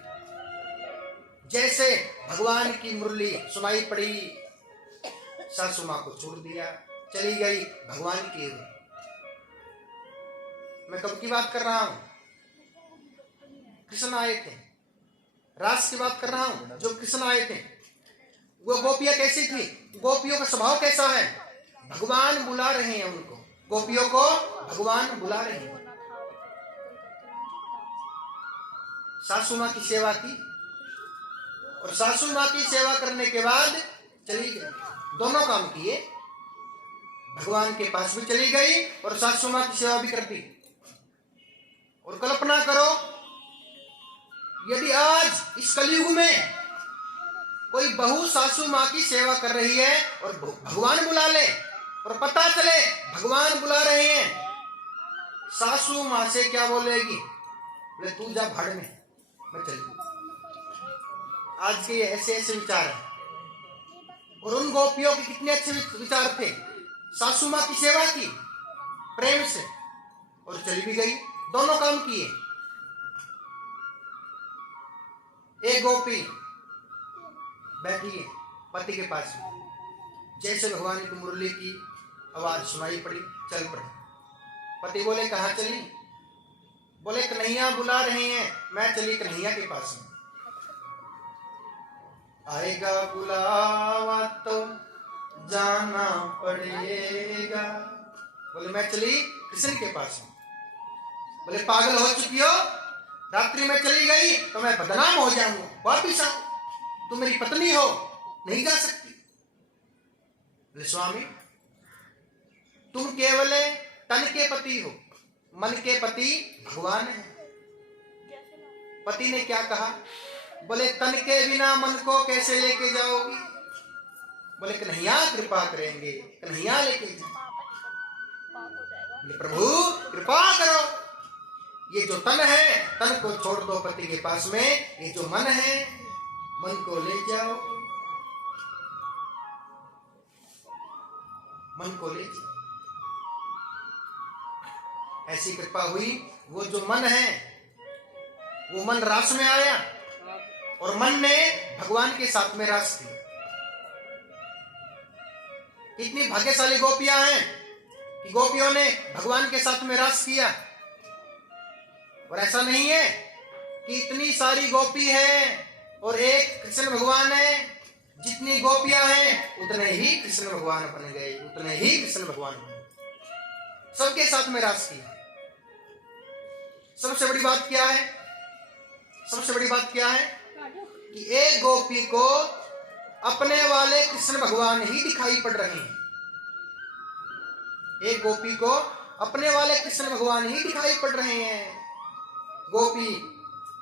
जैसे भगवान की मुरली सुनाई पड़ी, सासू माँ को छोड़ दिया, चली गई भगवान की ओर। मैं कब की बात कर रहा हूं? कृष्ण आए थे, रास की बात कर रहा हूं। जो कृष्ण आए थे वो गोपियां कैसी थी, गोपियों का स्वभाव कैसा है? भगवान बुला रहे हैं उनको, गोपियों को भगवान बुला रहे हैं। सासू माँ की सेवा की और सासू माँ की सेवा करने के बाद चली गई। दोनों काम किए, भगवान के पास भी चली गई और सासू माँ की सेवा भी कर दी। और कल्पना करो, यदि आज इस कलयुग में कोई बहू सासू माँ की सेवा कर रही है और भगवान बुला ले और पता चले भगवान बुला रहे हैं, सासू माँ से क्या बोलेगी? बोले तू जा भाड़ में, मैं चल गई। आज के ऐसे ऐसे विचार हैं। और उन गोपियों के कितने अच्छे विचार थे, सासू माँ की सेवा की प्रेम से और चली भी गई। दोनों काम किए। एक गोपी बैठी है पति के पास में, जैसे भगवान की मुरली की आवाज सुनाई पड़ी, चल पड़ी। पति बोले कहाँ चली? बोले कन्हैया बुला रहे हैं, मैं चली कन्हैया के पास में। आएगा बुलावा तो जाना पड़ेगा। बोले मैं चली कृष्ण के पास में। बोले पागल हो चुकी हो, रात्रि में चली गई तो मैं बदनाम हो जाऊंगा, वापिस आओ, तुम मेरी पत्नी हो, नहीं जा सकती। बोले स्वामी तुम केवल तन के पति हो, मन के पति भगवान है। पति ने क्या कहा? बोले तन के बिना मन को कैसे लेके जाओगी? बोले कन्हैया कृपा करेंगे, कन्हैया लेके जाओ। बोले प्रभु कृपा करो, ये जो तन है तन को छोड़ दो पति के पास में, ये जो मन है मन को ले जाओ, मन को ले जाओ। ऐसी कृपा हुई, वो जो मन है वो मन रास में आया और मन ने भगवान के साथ में रास किया। कितनी भाग्यशाली गोपियां हैं कि गोपियों ने भगवान के साथ में रास किया। और ऐसा नहीं है कि इतनी सारी गोपी है और एक कृष्ण भगवान है, जितनी गोपियां हैं उतने ही कृष्ण भगवान बन गए, उतने ही कृष्ण भगवान बन गए। सबके साथ में रास किया। सबसे बड़ी बात क्या है? सबसे बड़ी बात क्या है कि एक गोपी को अपने वाले कृष्ण भगवान ही दिखाई पड़ रहे हैं। एक गोपी को अपने वाले कृष्ण भगवान ही दिखाई पड़ रहे हैं। गोपी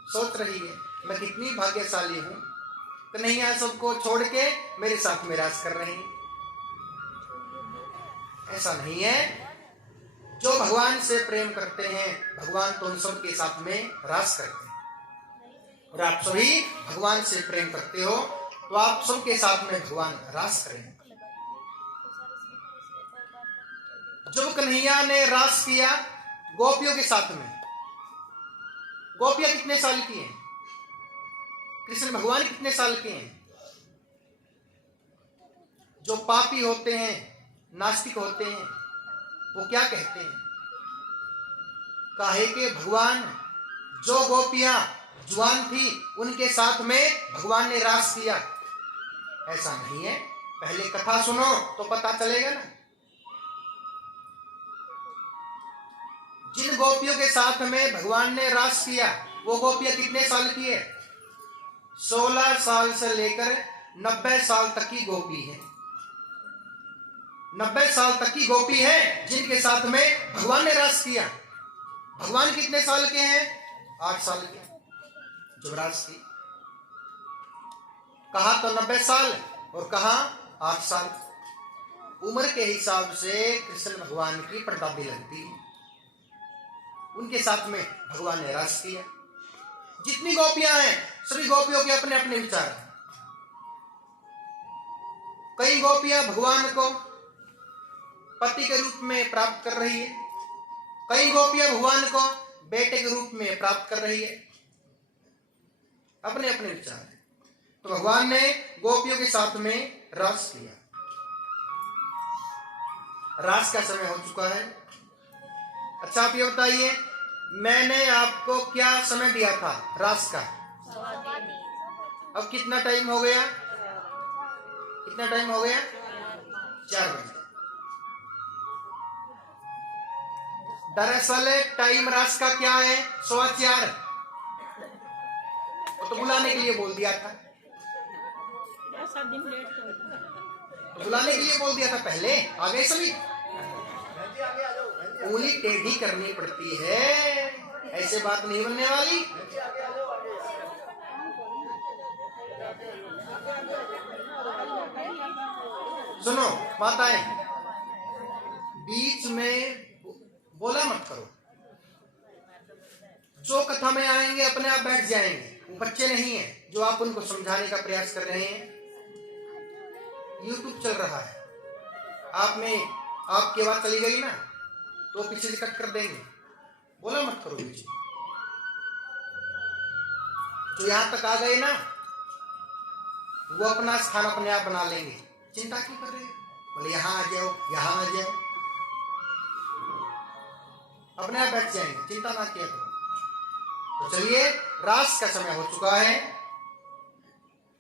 सोच रही है मैं कितनी भाग्यशाली हूं, कन्हैया सबको छोड़ के मेरे साथ में रास कर रहे हैं। ऐसा नहीं है। जो भगवान से प्रेम करते हैं भगवान तो उन सब के साथ में रास करते हैं। और आप सभी भगवान से प्रेम करते हो तो आप सबके साथ में भगवान रास करेंगे। जब कन्हैया ने रास किया गोपियों के साथ में, गोपियां कितने साल की हैं? कृष्ण भगवान कितने साल के हैं? जो पापी होते हैं, नास्तिक होते हैं, वो क्या कहते हैं? काहे के भगवान जो गोपियां जुआन थी उनके साथ में भगवान ने रास किया। ऐसा नहीं है। पहले कथा सुनो तो पता चलेगा ना। जिन गोपियों के साथ में भगवान ने रास किया वो गोपियां कितने साल की है? 16 साल से लेकर 90 साल तक की गोपी है। 90 साल तक की गोपी है जिनके साथ में भगवान ने रास किया। भगवान कितने साल के हैं? 8 साल के जब रास की। कहा तो 90 साल और कहा 8 साल। उम्र के हिसाब से कृष्ण भगवान की प्रतापी लगती है। उनके साथ में भगवान ने रास किया। जितनी गोपियां हैं सभी गोपियों के अपने अपने विचार हैं। कई गोपियां भगवान को पति के रूप में प्राप्त कर रही है, कई गोपियां भगवान को बेटे के रूप में प्राप्त कर रही है। अपने अपने विचार है। तो भगवान ने गोपियों के साथ में रास किया। रास का समय हो चुका है। अच्छा आप ये बताइए, मैंने आपको क्या समय दिया था रास का? अब कितना टाइम हो गया? कितना टाइम हो गया? 4 बजे। दरअसल टाइम रास का क्या है? 4:15। तो बुलाने के लिए बोल दिया था। तो बुलाने के लिए बोल दिया था पहले। आ गए सभी? उंगली टेढ़ी करनी पड़ती है, ऐसे बात नहीं बनने वाली। सुनो माताएं, बीच में बोला मत करो। जो कथा में आएंगे अपने आप बैठ जाएंगे। वो बच्चे नहीं हैं जो आप उनको समझाने का प्रयास कर रहे हैं। YouTube चल रहा है, आप में आपकी आवाज चली गई ना तो पीछे से कट कर देंगे। बोला मत करो बीच में। तो यहां तक आ गए ना, वो अपना स्थान अपने आप बना लेंगे। चिंता क्यों कर रहे हैं? बोले यहां आ जाओ, यहां आ जाओ, अपने आप बैठ जाएंगे। चिंता ना किया करो। तो चलिए, रास का समय हो चुका है।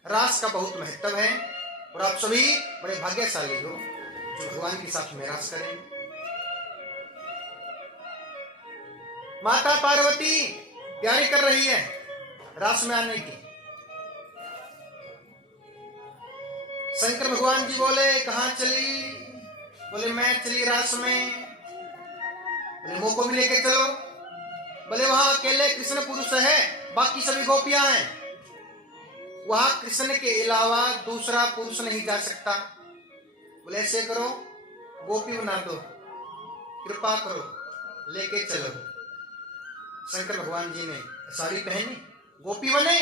रास का बहुत महत्व है और आप सभी बड़े भाग्यशाली हो जो भगवान के साथ में रास करें। माता पार्वती तैयारी कर रही है रास में आने की। शंकर भगवान जी बोले कहां चली? बोले मैं चली रास में। बोले मुंह को भी लेके चलो। बोले वहां अकेले कृष्ण पुरुष है, बाकी सभी गोपियां हैं। वहां कृष्ण के अलावा दूसरा पुरुष नहीं जा सकता। बोले ऐसे करो, गोपी बना दो, कृपा करो, लेके चलो। शंकर भगवान जी ने साड़ी पहनी, गोपी बने,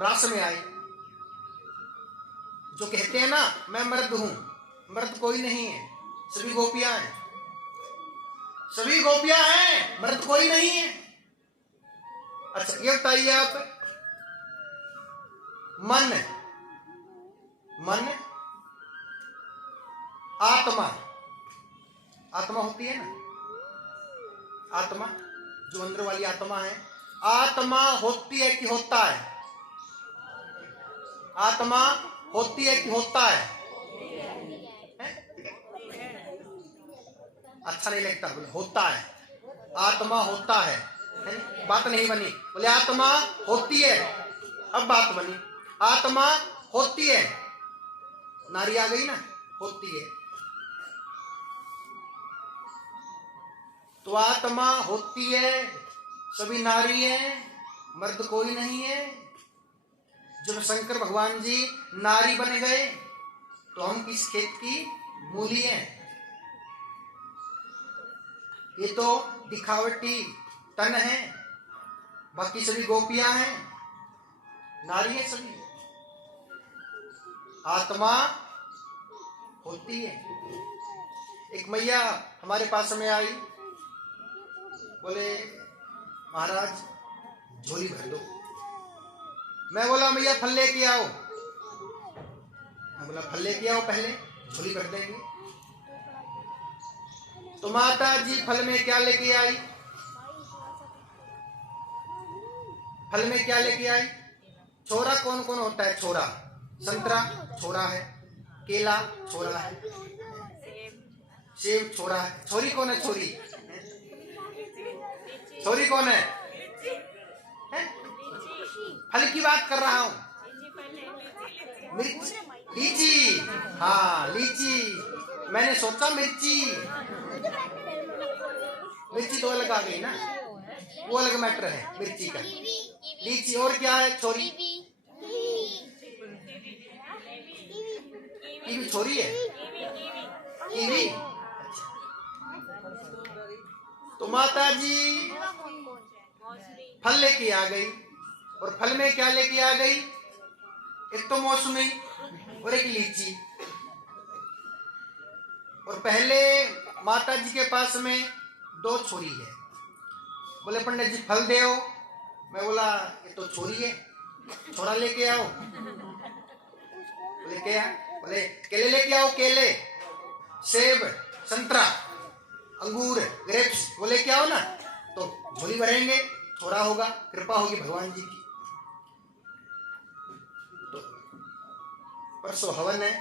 रास में आए। जो कहते हैं ना मैं मर्द हूं, मर्द कोई नहीं है, सभी गोपियां हैं। सभी गोपियां हैं, मर्द कोई नहीं है। अच्छा ये बताइए आप, मन आत्मा, आत्मा होती है ना, आत्मा जो अंदर वाली आत्मा है, आत्मा होती है कि होता है? आत्मा होती है कि होता है? अच्छा नहीं लगता, बोले होता है। आत्मा होता है, बात नहीं बनी। बोले आत्मा होती है, अब बात बनी। आत्मा होती है, नारी आ गई ना, होती है। तो आत्मा होती है, सभी नारी है, मर्द कोई नहीं है। जब शंकर भगवान जी नारी बन गए तो हम किस खेत की मूली हैं? ये तो दिखावटी तन है, बाकी सभी गोपियां हैं, नारी है सभी। आत्मा होती है। एक मैया हमारे पास में आई, बोले महाराज झोली भर दो। मैं बोला मैया फल लेके आओ। मैं बोला फल लेके आओ, पहले झोली भर देंगे। तो माता जी फल में क्या लेके आई? फल में क्या लेके आई? छोरा कौन कौन होता है? छोरा, संतरा छोरा है, केला छोरा है, सेब छोरा है। छोरी कौन है? छोरी, छोरी कौन है? फल की बात कर रहा हूं। मिर्च, लीची, हाँ लीची। मैंने सोचा मिर्ची, मिर्ची तो अलग आ गई ना, वो अलग मैटर है मिर्ची का। लीची और क्या है? छोरी, कीवी छोरी है, कीवी। तो माता जी फल लेके आ गई, और फल में क्या लेके आ गई? एक तो मौसमी और एक लीची। और पहले माता जी के पास में 2 छोरी है, बोले पंडित जी फल दे। मैं बोला ये तो छोरी है, छोरा लेके आओ। बोले क्या? बोले केले लेके आओ, केले, सेब, संतरा, अंगूर, ग्रेप्स, वो लेके आओ ना, तो झोली भरेंगे, छोरा होगा, कृपा होगी भगवान जी की। तो परसों हवन है,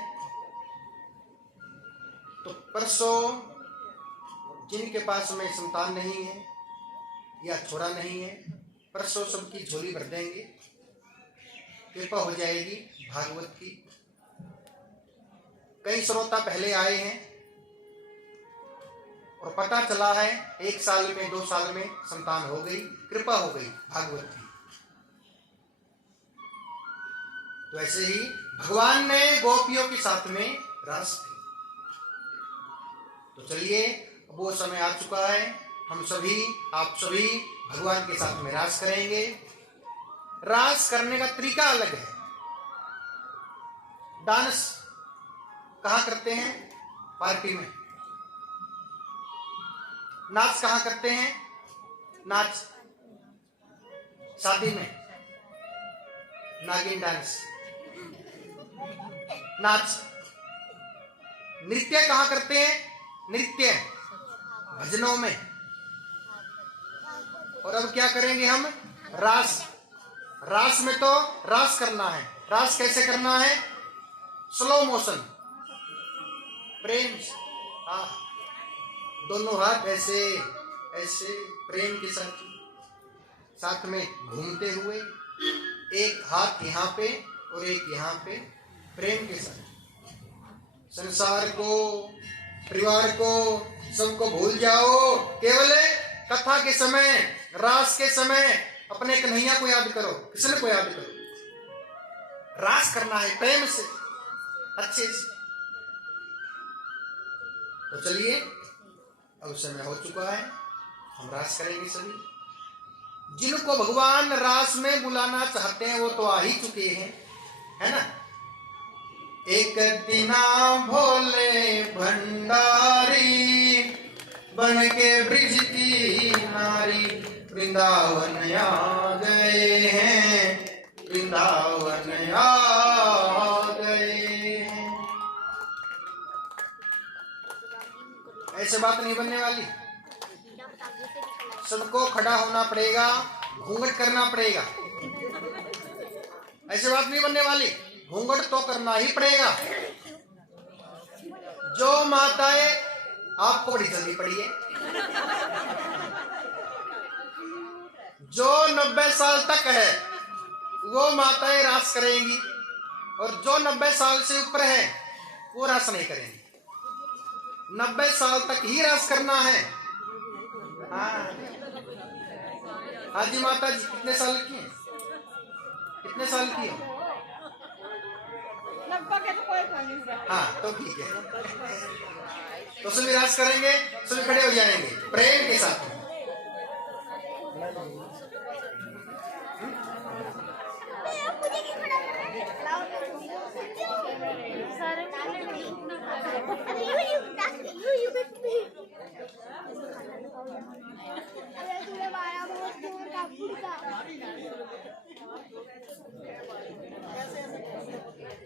तो परसों जिनके पास में संतान नहीं है या छोरा नहीं है, परसों सबकी झोली भर देंगे, कृपा हो जाएगी भागवत की। कई श्रोता पहले आए हैं और पता चला है 1 साल में 2 साल में संतान हो गई, कृपा हो गई भागवत की। तो ऐसे ही भगवान ने गोपियों के साथ में रास की। तो चलिए वो समय आ चुका है, हम सभी, आप सभी भगवान के साथ में रास करेंगे। रास करने का तरीका अलग है। डांस कहां करते हैं? पार्टी में। नाच कहां करते हैं? नाच शादी में, नागिन डांस, नाच। नृत्य कहां करते हैं? नृत्य भजनों में। और अब क्या करेंगे हम? रास। रास में तो रास करना है। रास कैसे करना है? स्लो मोशन, प्रेम से। हाँ, दोनों हाथ ऐसे ऐसे प्रेम के साथ में घूमते हुए, एक हाथ यहाँ पे और एक यहाँ पे, प्रेम के साथ। संसार को, परिवार को, सबको भूल जाओ, केवल कथा के समय, रास के समय अपने कन्हैया को याद करो, कृष्ण को याद करो। रास करना है प्रेम से, अच्छे से। तो चलिए अब समय हो चुका है, हम रास करेंगे सभी। जिनको भगवान रास में बुलाना चाहते हैं वो तो आ ही चुके हैं, है ना। एक दिना भोले भंडारी बन के ब्रिज की नारी, वृंदावन आ गए हैं, वृंदावन आ गए हैं। ऐसे बात नहीं बनने वाली। सबको खड़ा होना पड़ेगा, घूंघट करना पड़ेगा। ऐसे बात नहीं बनने वाली। घूंघट तो करना ही पड़ेगा। जो माताएं, आपको बड़ी जल्दी पड़ी है, जो 90 साल तक है वो माताएं रास करेंगी, और जो 90 साल से ऊपर है वो रास नहीं करेंगी। 90 साल तक ही रास करना है। हाँ जी माता जी, कितने साल की हैं? कितने साल की हो? हाँ तो ठीक है, तो सभी रास करेंगे, सभी खड़े हो जाएंगे प्रेम के साथ।